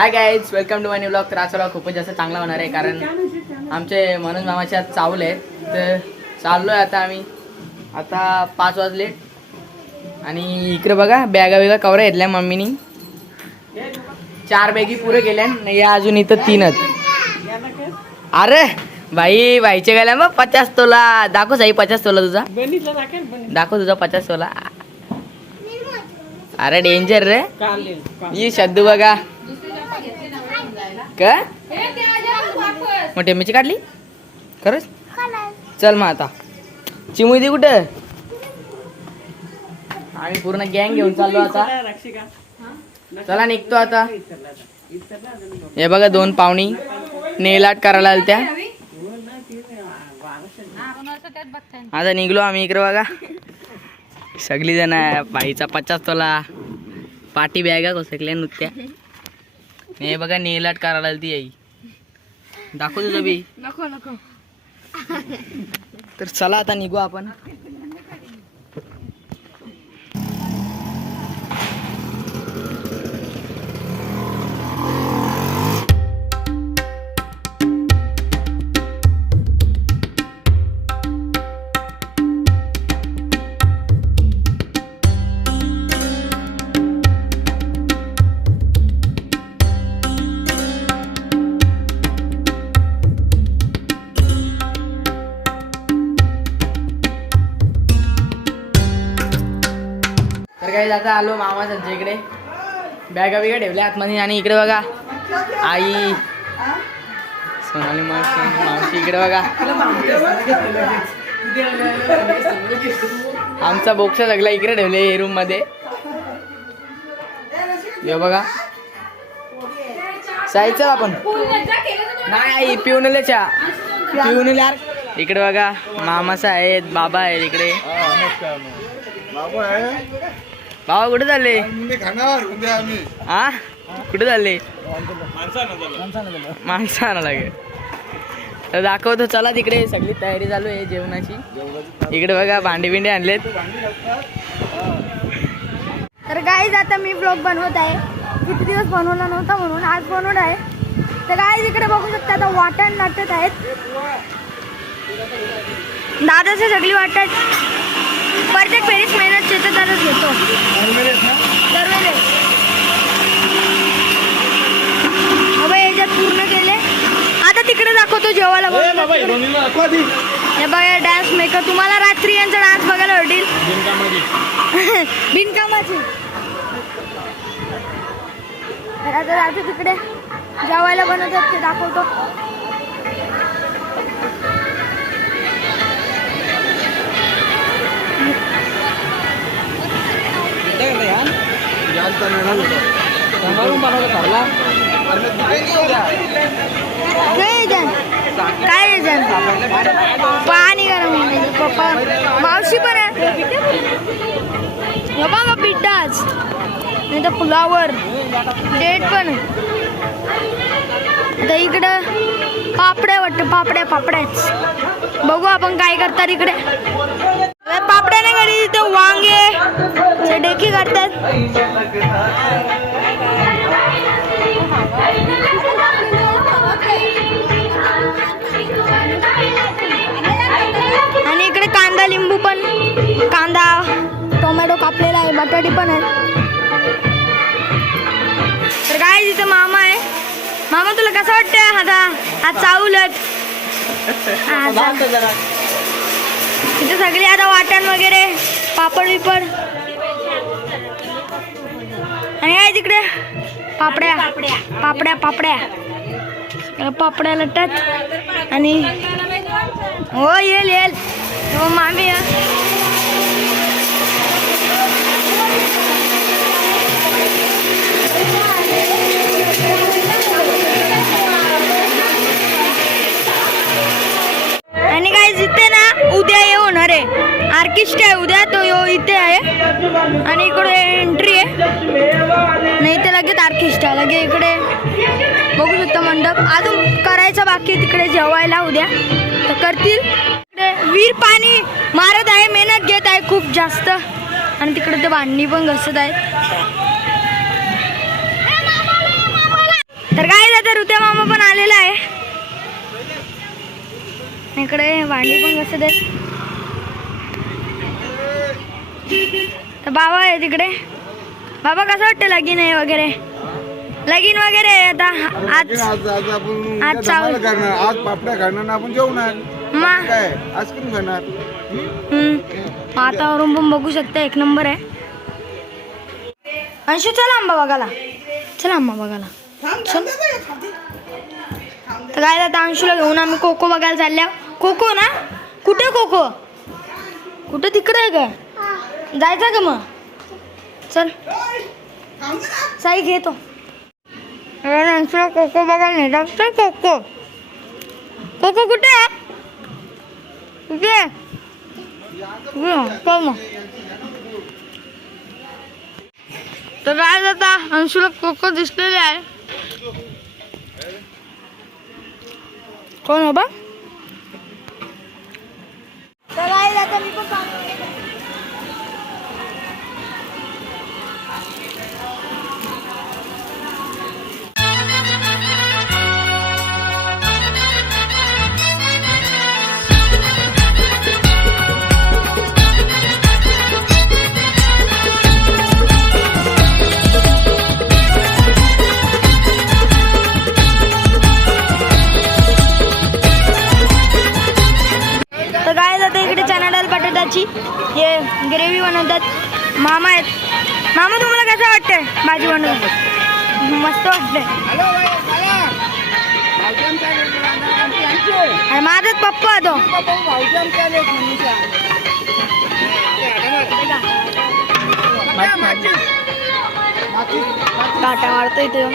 High guys, welcome to my new blog. तर आजचा blog खूपच जास्त चांगला होणार आहे कारण आमचे मनोज मामाचे आज चावले आहेत. तर चाललो आहे आता आम्ही. आता 5 वाजले आणि इकडे बघा बॅगा वेगा कवऱ्या घेतल्या मम्मीनी. 4 बॅगी पुरे केल्या नाही, अजून इथं 3च. अरे भाई भाईचे गेल्या मग 50 तोला. दाखव साई 50 तोला तुझा. दाखव तुझा 50 तोला. अरे डेंजर रे. ही शद्दू बघा काय मग टेम्मीची काढली खरंच. चल मग आता चिमू दे कुठं. आम्ही पूर्ण गँग घेऊन चाललो आता. चला निघतो आता. हे बघा 2 पाहुणी नेल आर्ट करायला आल्या त्या. आता निघलो आम्ही. इकडे बघा सगळी जण बाईचा 50 तोला पाठी बॅगा कोसकल्या नुसत्या. हे बघा नेल आर्ट करायला आली ती आई. दाखव तुझं बी. नको नको. तर चला आता निघू आपण. तर काही आता आलो मामा त्यांच्या इकडे. बॅगा बिगा ठेवल्या आतमध्ये. आणि इकडे बघा आई सोनाली मावशी इकडे बघा. आमचा बोक्स सगळा इकडे ठेवले रूम मध्ये. हे बघा जायचं आपण. नाही आई पिऊनल्याच्या पिऊनल्या. इकडे बघा मामाचा आहेत, बाबा आहेत इकडे. बाबा कुठे चालले. हा कुठे चालले. माणसं आणा लागेल. तर दाखवतो चला तिकडे. सगळी तयारी चालू आहे जेवणाची. इकडे बघा भांडी बिंडे आणलेत. तर गाईज आता मी ब्लॉग बनवत आहे. किती दिवस बनवला नव्हता म्हणून आज बनवत आहे. तर गाईज इकडे बघू शकता आता वाटण लाटत आहेत. दादाचं सगळी वाटण प्रत्येक वेळेस मेहनत शेतदारच घेतो दरवेळेस. याच्यात पूर्ण केले. आता तिकडे दाखवतो जेवायला. हे बघा डान्स मेकर. तुम्हाला रात्री यांचा डान्स बघायला भेटेल बिनकामाची. तर आता जातो तिकडे जेवायला बनवतात ते दाखवतो. काय पाणी गरम. पप्पा मावशी पण आहे. बघा पिठाच नाही तर फुलावर डेट पण. आता इकडं पापड्या वाटतं. पापड्याच बघू आपण काय करतात इकडे. पापड्या नाही घरी तिथे वांगे डेकी करतात. आणि इकडे कांदा लिंबू पण. कांदा टोमॅटो कापलेला आहे. बटाटे पण आहे. तर काय तिथं मामा आहे. मामा तुला कसं वाटतं आता आज चावलत. इथे सगळे आता वाटण वगैरे पापड बिपड. आणि आहे तिकडे पापड्या पापड्या लटत. आणि हो येल हो मामी. आणि काय इथे ना उद्या हे होणार आहे. ऑर्केस्ट्रा आहे उद्या. तो इथे आहे आणि इकडे एंट्री आहे. नाही तर लगेच ऑर्केस्ट्रा लगे इकडे बघू शकता मंडप. अजून करायचं बाकी तिकडे जेवायला उद्या. तर करतील. इकडे वीर पाणी मारत आहे. मेहनत घेत आहे खूप जास्त. आणि तिकडे ते भांडी पण घसत आहेत. उद्या मामा पण आलेला आहे. इकडे भांडी पण कसं दे. तर बाबा आहे तिकडे. बाबा कसं वाटतं लगीन आहे वगैरे? लगीन वगैरे आता आज आज चावल करणार, आज पापड्या करणार ना आपण जेवणार. मा काय आईस्क्रीम खाणार. वातावरण पण बघू शकता एक नंबर आहे. अंशू चला आंबा बघायला. चला आंबा बघायला. चल. तर काय आता अंशूला घेऊन आम्ही कोको बघायला चालल्या. कोको ना? कुठे कोको? कुठे तिकडे आहे का? जायचं का मग? चल साई घेतो. अंशूला कोको बघायला नाही जात. कोको कोको कुठे आहे? कुठे आहे? चल मग. तर काय आता अंशूला कोको दिसलेले आहे. कोण बाबा? तर काय आता मी पण इकडे चना डाळ बटाट्याची हे ग्रेव्ही बनवतात. मामा आहेत. मामा तुम्हाला कसं वाटतंय भाजी बनवून? मस्त वाटतंय. आणि माझाच पप्पा तो काटा मारतोय तो.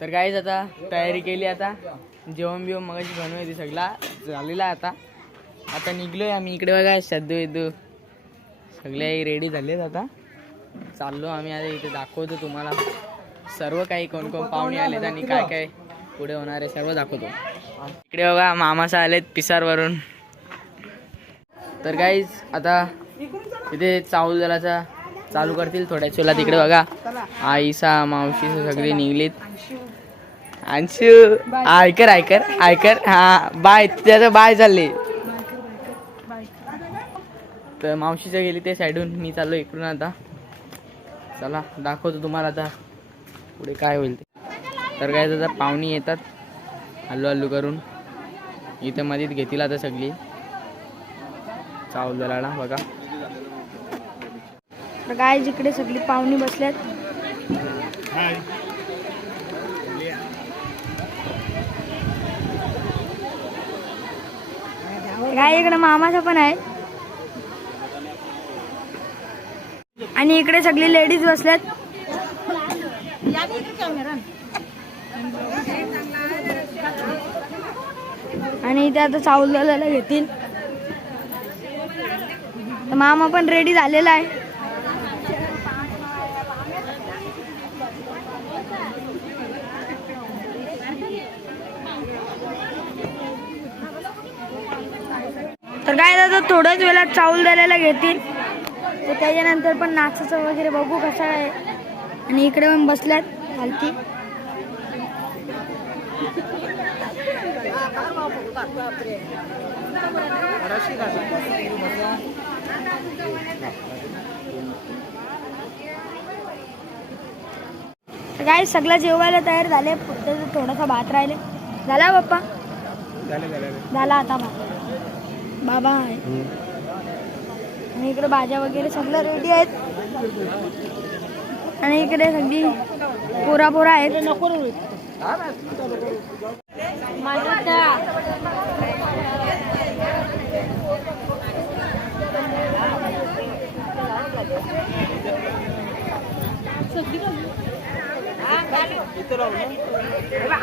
तर काहीच आता तयारी केली. आता जेवण बिवण मगाशी बनवायची सगळा झालेला आहे. आता निघलोय आम्ही इकडे बघा. सद्दू विद्दू सगळे रेडी झालेत. आता चाललो आम्ही. आता इथे दाखवतो तुम्हाला सर्व काही कोण कोण पाहुणे आलेत आणि काय काय पुढे होणार आहे सर्व दाखवतो. इकडे बघा मामासा आलेत पिसारवरून. तर काहीच आता तिथे चावल जराचा चालू करतील थोड्या वेळा. तिकडे बघा आईसा मावशी सगळी निघलीत. अंशू ऐकर ऐकर ऐकर. हा बाय त्याचं बाय चालले. तर मावशीचं गेली ते साईडून. मी चाललो इकडून. आता चला दाखवतो तुम्हाला आता पुढे काय होईल ते. तर काय आता पाहुणी येतात हल्लू हल्लू करून. इथे मध्येच घेतील आता सगळी चावल दलाला बघा. तर काय जिकडे सगळी पाहुणी बसल्यात. काय इकडे मामाचा पण आहे. आणि इकडे सगळी लेडीज बसल्यात. आणि इथे आता चावल दलाला घेतील. मामा पण रेडी झालेला आहे. तर काय आता थोड्याच वेळात चावल द्यायला घेतील. तर त्याच्यानंतर पण नाचाचं वगैरे बघू कसं आहे. आणि इकडे पण बसल्यात खालती. तर काय सगळं जेवायला तयार झाले. फक्त थोडासा भात राहिले. झाला बाप्पा? झाला आता भात. बाबा आहे. आणि इकडे भाज्या वगैरे सगळं रेडी आहेत. आणि इकडे सगळी पोरा पोरा आहेत.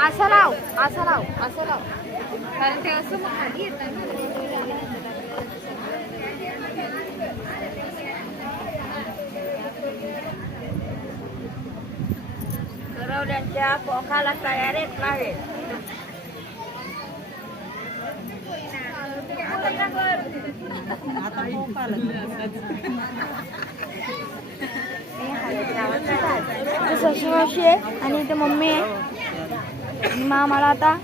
असं लाव असं लाव असं लाव. कारण ते असं खाली येतं ना. करवल्यांच्या पोखाला तयारीत आहे. सासू मावशी आहे आणि इथे मम्मी आहे आणि मला आता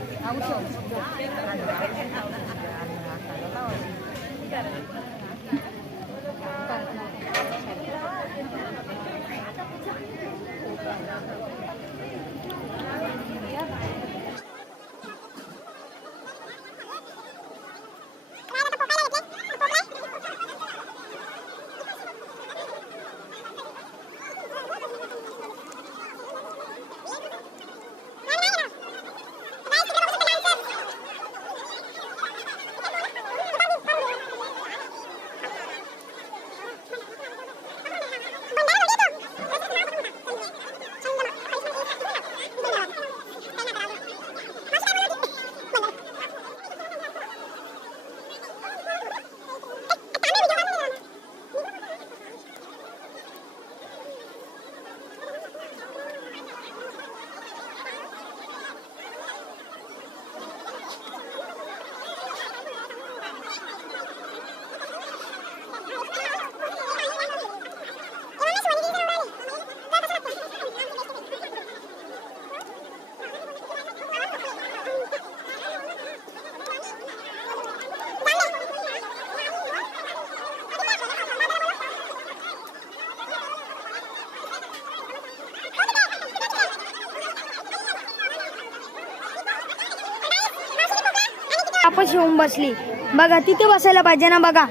आपण येऊन बसली बघा. तिथे बसायला पाहिजे ना. बघा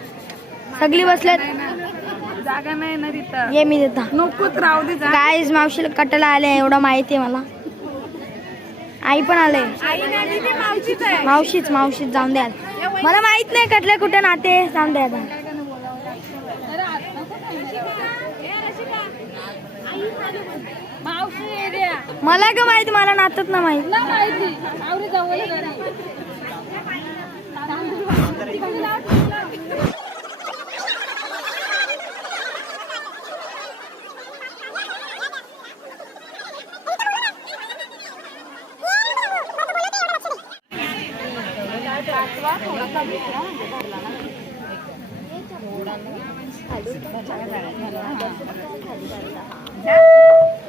सगळी बसल्यात. जागा नाही ना तिथं. ये मी देता. नकोच राहू दे. गाईज मावशीला कटाला आले एवढं माहिती आहे मला. आई पण आले. मावशीच जाऊन द्या. मला माहित नाही कटले कुठे नाते. जाऊन द्या आता. मला का माहिती. मला नातच ना माहित.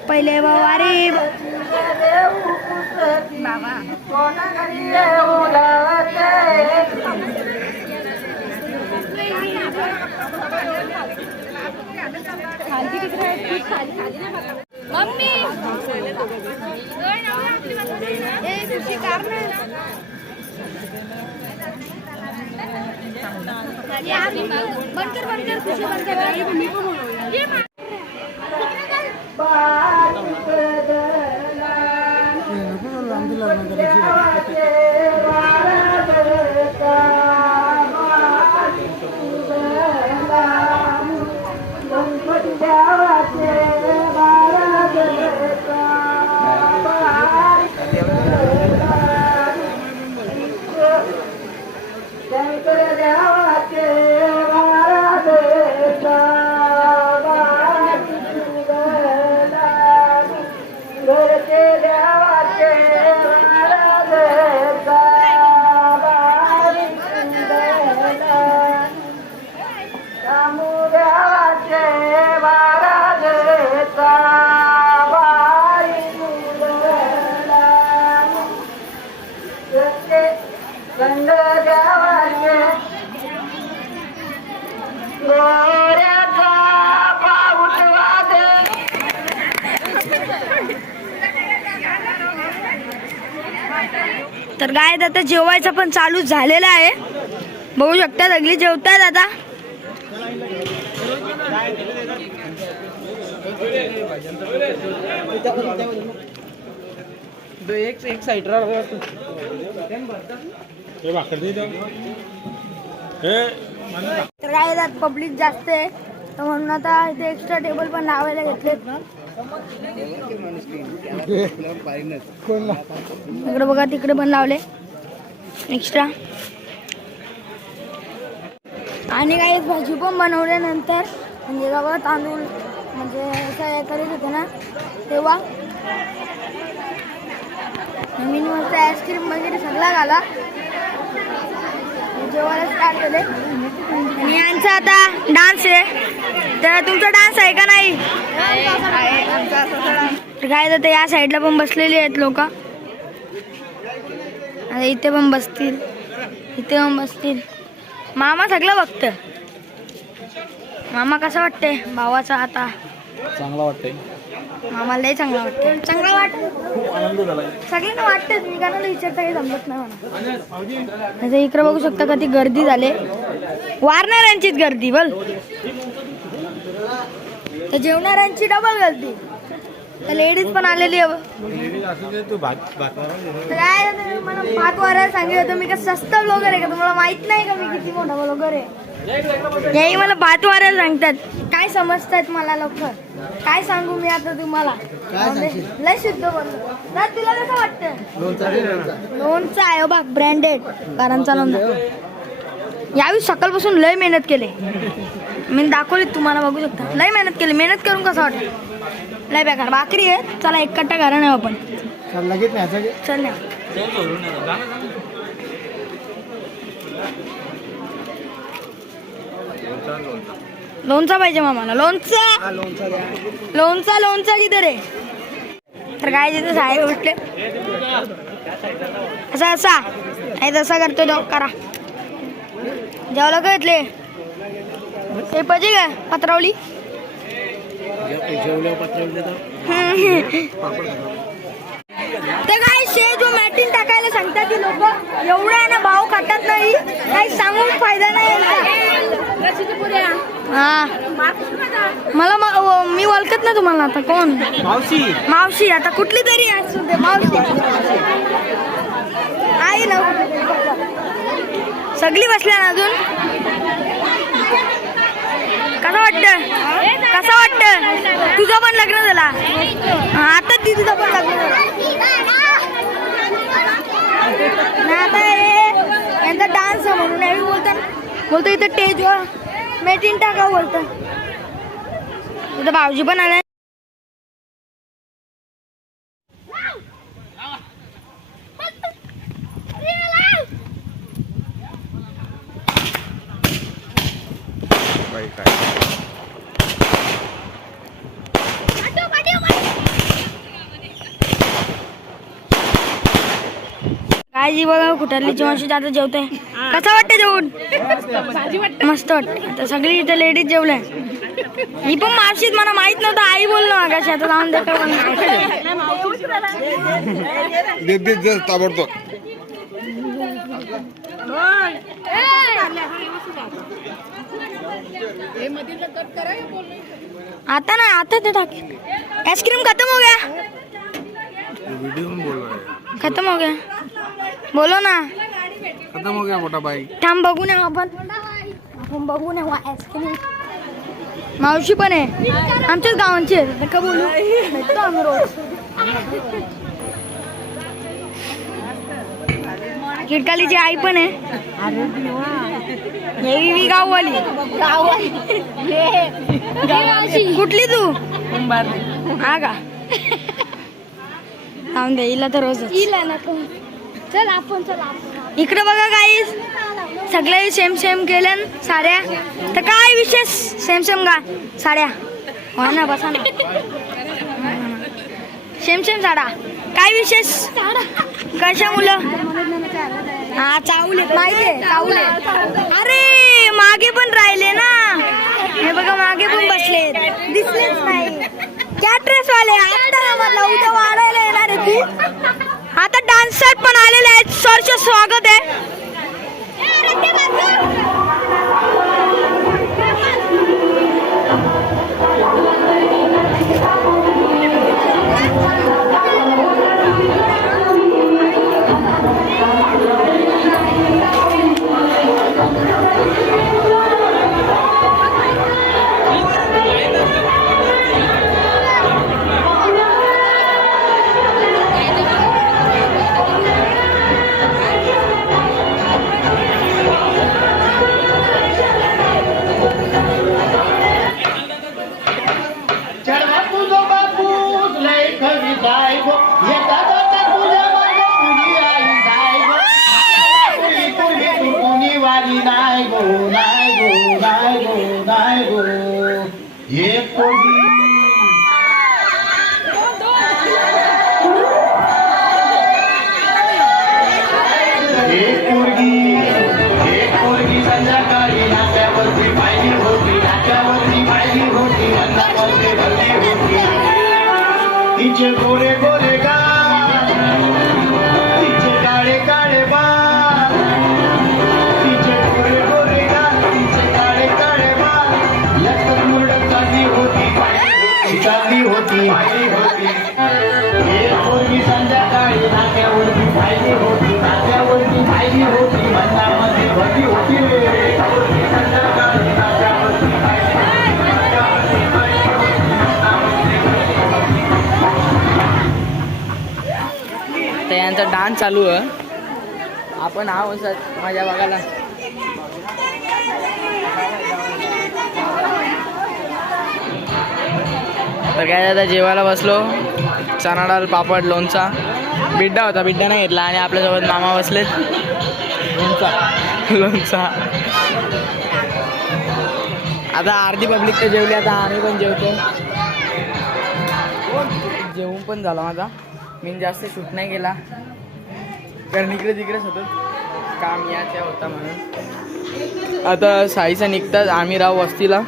पहिले वारी मम्मी तर गाय आता जेवायचं पण चालू झालेलं आहे. बघू शकता सगळी जेवतात आता. एक साइड रहा तर काय त्यात पब्लिक जास्त आहे तर म्हणून आता इथे एक्स्ट्रा टेबल पण लावायला घेतलेत. इकडे बघा तिकडे पण लावले एक्स्ट्रा. आणि काही भाजी पण बनवल्यानंतर म्हणजे जेव्हा तांदूळ म्हणजे असं करत होते ना तेव्हा नवीन मस्त आईस्क्रीम वगैरे सगळा घाला जेवायला स्टार्ट केले. आणि यांचा आता डान्स आहे. तर तुमचा डान्स आहे का नाही. तर काय तर या साईडला पण बसलेली आहेत लोक. आता इथे पण बसतील, इथे पण बसतील. मामा सगळं बघतं. मामा कसा वाटते भावाचा आता? चांगला वाटतंय. मामाला लय चांगला वाटतं. चांगला वाटतं, सगळ्यांना वाटतं. मी कोणाला विचारता काही समजत नाही मला. आता इकडे बघू शकता का ती गर्दी झाले, वारणाऱ्यांचीच गर्दी बोल, तर जेवणाऱ्यांची डबल गर्दी. तर लेडीज पण आलेली आहे. तर काय मला भात वारायला सांगितलं होतं. मी का सस्ता ब्लॉगर आहे का? तुम्हाला माहित नाही का मी किती मोठा ब्लॉगर आहे? याही मला भात वारायला सांगतात. काय समजतात मला लोक? काय सांगू मी आता तुम्हाला? लय शुद्ध बोलतो. तुला कसं वाटतं? लोणचं आहे बघ, ब्रँडेड कारांचा लोणचा. यावेळी सकाळपासून लय मेहनत केली. मी दाखवली तुम्हाला, बघू शकता. लय मेहनत केली. मेहनत करून कसं वाटतं? लय बेकार. भाकरी आहे. चला एक कट्टा घरा नाही आपण. लगेच नाही चल ना. लोणचा पाहिजे मामाला. लोणचा लोणचा लोणचा किती रे? तर काय तिथे साहेब उठले असा असा नाही तसा करतो तो. करा जेवलं का घेतले ते पाहिजे का पत्रावली? तर काय शेज व मॅटिन टाकायला सांगतात ती लोक. एवढा ना भाव खातात नाही, काही सांगून फायदा नाही. हा मला मी ओळखत ना तुम्हाला. आता कोण? मावशी. मावशी आता कुठली तरी असू दे मावशी आहे ना. सगळी बसल्या ना अजून. कसं वाटतं? कसं वाटतं? तुझं पण लग्न झाला आता? तुझं पण लग्न झालं ना आता? यांचा डान्स म्हणून हे बोलतो इथं स्टेजवर मेटिंग टाका बोलतं. इथं भाऊजी पण आलाय. काय जी बघा कुठली जेवणाची आता जेवते. कसं वाटतं जेवण? मस्त वाटतं. आता सगळी इथे लेडीज जेवल्या. ही पण मावशीत मला माहित नव्हतं. आई बोललो आगाशी. आता जाऊन देतो ताबडतोब. आता ना आता ते टाक. आइसक्रीम खत्म हो गया. वीडियो में बोल रहा है. खत्म हो गया. बोलो ना. खत्म हो गया मोठा भाई. थांब बघू ना आपण बघू ना आइसक्रीम. मावशी पण आहे आमच्याच गावांची. का बोलू भेटतो आम्ही रोज. किडकालीची आई पण आहे. हे गाववाली. कुठली तू? हा का? थांब दे हिला तर रोज. चल आपण इकडे बघा काही सगळे सेम सेम केल्या साड्या. तर काय विशेष? सेम सेम का साड्या? हो ना बसा ना. सेम सेम साडा. काय विशेष? कशा मुलं? हा चावले माहितीये चावले. अरे मागे पण राहिले ना. हे बघा मागे पण बसले, दिसलेच नाही. कॅट्रेस वाले आता म्हटलं उद्या वाढायला येणार आहे ती. आता डान्सर पण आलेले आहेत. सरचं स्वागत आहे. तिचे गोरे गोरे गाल, तिचे काळे काळे बाल, तिचे गोरे गोरे गाल, तिचे काळे काळे बाल, लचक मुरडक चालली होती, चालली होती, एक पोरगी संध्याकाळी नाक्यावरती पाहिली होती, नाक्यावरती पाहिली होती, मनामध्ये भरली होती रे. पोरगी संध्याकाळी नाक्यावरती पाहिली होती, नाक्यावरती पाहिली होती, मनामध्ये भरली होती. तर यांचा डान्स चालू आहे. आपण हा असत माझ्या बघायला. तर काय आता जेवायला बसलो. चणा डाळ, पापड, लोणचा. बिड्डा होता, बिड्डा नाही घेतला. आणि आपल्यासोबत मामा बसलेत. लोणचा. आता अर्धी पब्लिक तर जेवली, आता आम्ही पण जेवतो. जेवून पण झाला माझा. मी जास्त शूट नाही केला कारण इकडे तिकडेच होतो, काम याच्या होता म्हणून. आता साईचा निघतात. आम्ही राहू वस्तीला.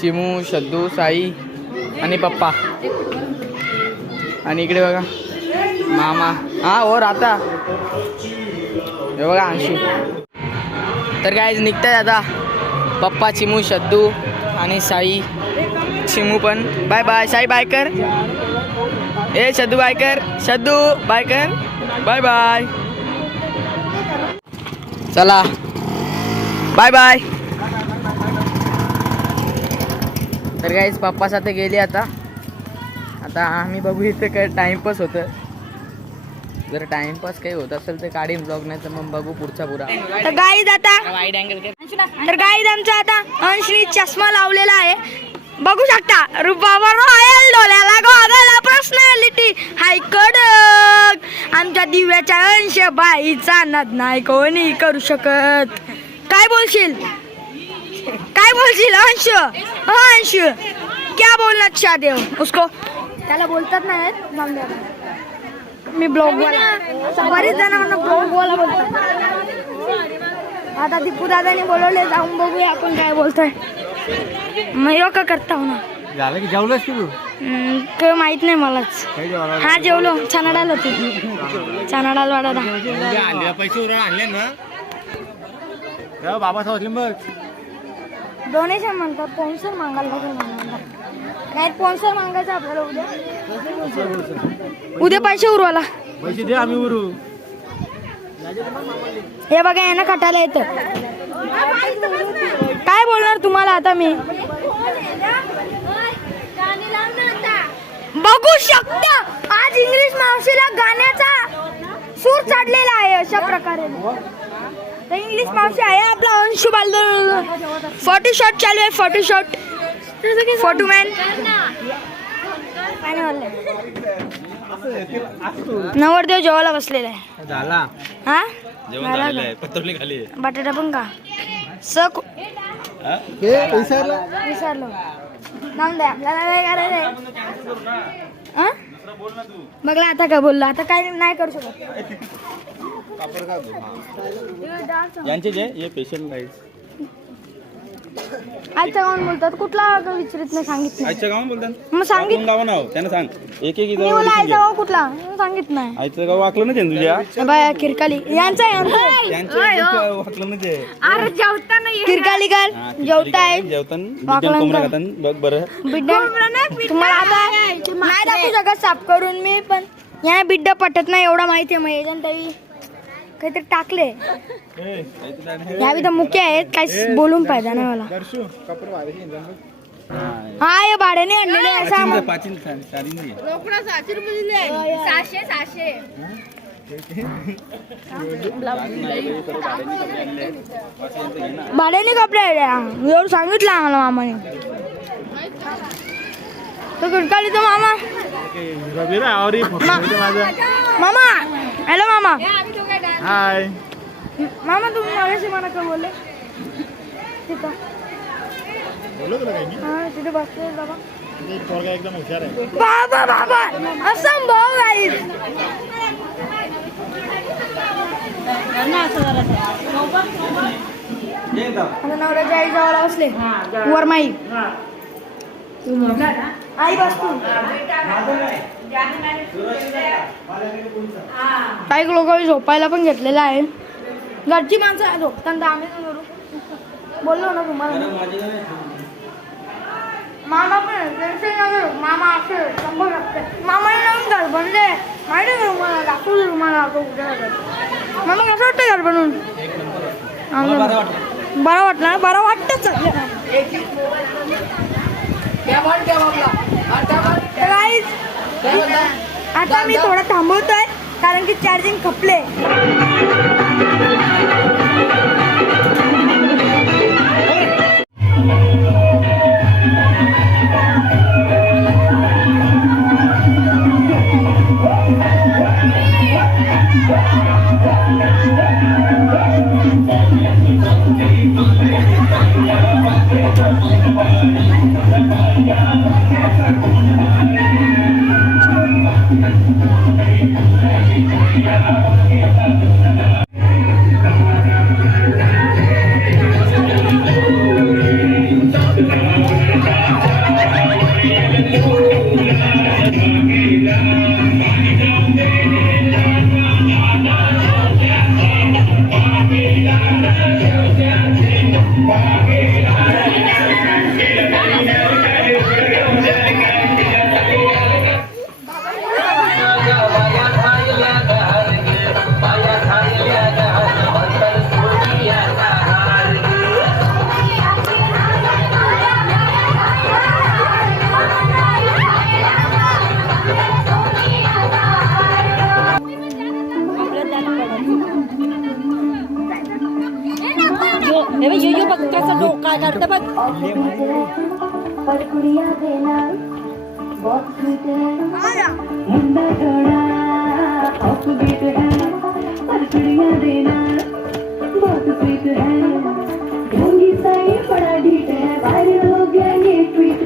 चिमू, शद्दू, साई आणि पप्पा. आणि इकडे बघा मामा. हा हो राहता. हे बघा अंशू. तर काय निघतात आता पप्पा, चिमू, शद्दू आणि साई. चिमू पण बाय बाय. साई बाय कर. ए शद्दू बाय कर. शद्दू बाय कर. Bye bye. चला बाय बाय. तर काहीच पप्पा साथे गेली. आता आम्ही बघू इथे काय टाइमपास होतं. जर टाइमपास काही होत असेल तर काढीन ब्लॉग, नाही तर मग बघू पुढचा पुरा. तर गाईज आता वाईड अँगल कर. तर गाईज आमचा आता अंशनी चष्मा लावलेला आहे, बघू शकता. बाबा रॉयल डोल्याला गोगाला पर्सनॅलिटी हाय कडक. आमच्या दिव्याच्या अंश बाईचा नाद नाही कोणी करू शकत. काय बोलशील, काय बोलशील अंश? अंश क्या बोलना चाहते हो उसको? त्याला बोलतात नाही. मी ब्लॉग वाला, बरेच जण म्हणून ब्लॉग वाला बोलतात. आता दीपू दादाने बोलवले, जाऊन बघूया आपण काय बोलतोय. मी का करता हो ना. झालं की जेवलंस की तू? काही माहित नाही मलाच. हा जेवलो. चणा डाळ होती, चणा डाळ वाडा. पैसे उरा आणले ना बाबा सांगितले मग डोनेशन म्हणतात, स्पॉन्सर मागायला लागेल. नाही स्पॉन्सर मागायचं आपल्याला उद्या. उद्या पैसे उरवाला. पैसे दे, आम्ही उरू. हे बघा यांना खटायला येतं. काय बोलणार तुम्हाला आता मी. बघू शकता आज इंग्लिश मावशीला गाण्याचा सूर चढलेला आहे अशा प्रकारे. तर इंग्लिश मावशी आहे आपला अंशू बालदर. फोटो शॉट चालू आहे, फोटो शॉट. फोटो मॅन नवरदेव जेवायला बसलेला आहे. झाला हा पत्रली खाली बटाटा पण का सक विसरलो. जाऊन द्या, आपल्याला काय करायचंय. हा बघला आता काय बोलला. आता काय नाही करू शकत. यांचे जे हे पेशंट गाईड आजच्या गावात बोलतात. कुठला विचारित नाही सांगितलं. आजच्या गावात बोलतात. मग सांगितलं गाव नाव त्यांना सांग. एक एक मी बोला आजचा गाव कुठला सांगित नाही. आजचं गाव वाकलं ना तुझ्या. बाय किरकाली यांचा वाकलं ना ते. अरे जेवताना किरकाली कर जेवताय जेवताना कोंबडा खाताना बघ बरं. बिड्डा तुम्हाला आता नाही दाखवू शकत साफ करून मी, पण या बिड्डा पटत नाही एवढा माहिती आहे. मग एजंट काहीतरी टाकले. ह्या बी तर मुख्य आहेत, काही बोलून पाहिजे नाही मला. हा हे भाड्याने आणलेले आहे सामान. भाड्याने कपडे एवढं सांगितलं आम्हाला मामाने. तो गुडकालीचा मामा. मामा हॅलो मामा. हाय मामा तुम्ही मागाशी मला काय बोलले तिथं. हा तिथे बसले बाबा. एकदम हुशार आहे. बाबा बाबा असंभव आहे. आता नवऱ्याच्या आई जवळ बसले वरमाई. आई बसतो काही लोक झोपायला पण घेतलेलं आहे. घरची माणसं झोपताना आम्ही काय करू बोललो ना तुम्हाला. मामा पण टेन्शन नका, मामा असं 100%. मामाने नवीन घर बनले माहिती का तुम्हाला, दाखवलं तुम्हाला आता उद्या. मामा कसं वाटतं घर बनवून? बरं वाटलं ना? बरं वाटतंच. आता मी थोडं थांबवतोय कारण की चार्जिंग खपले.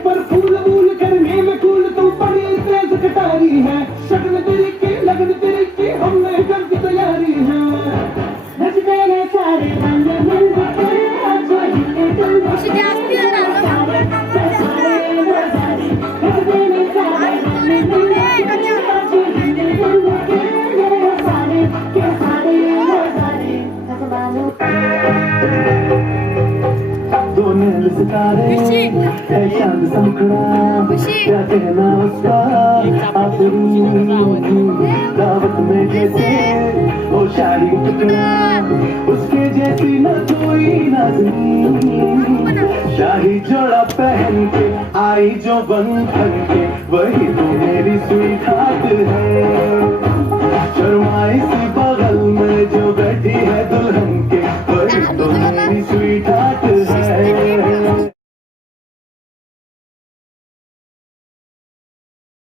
पर फूल फूल करने में फूल तू बड़ी तेज कटारी है, शक्ल तेरी की लगन तेरी की हमने कर दी तैयारी है. नच गए सारे बंदे मिलके आज ये तुम सितारे है चांद समखड़ा क्या कहना उसका आखिरी दावत में जैसे वो शाही टुकड़ा उसके जैसी न कोई नाज़नीं. शाही जोड़ा पहन के आई जो बन के वही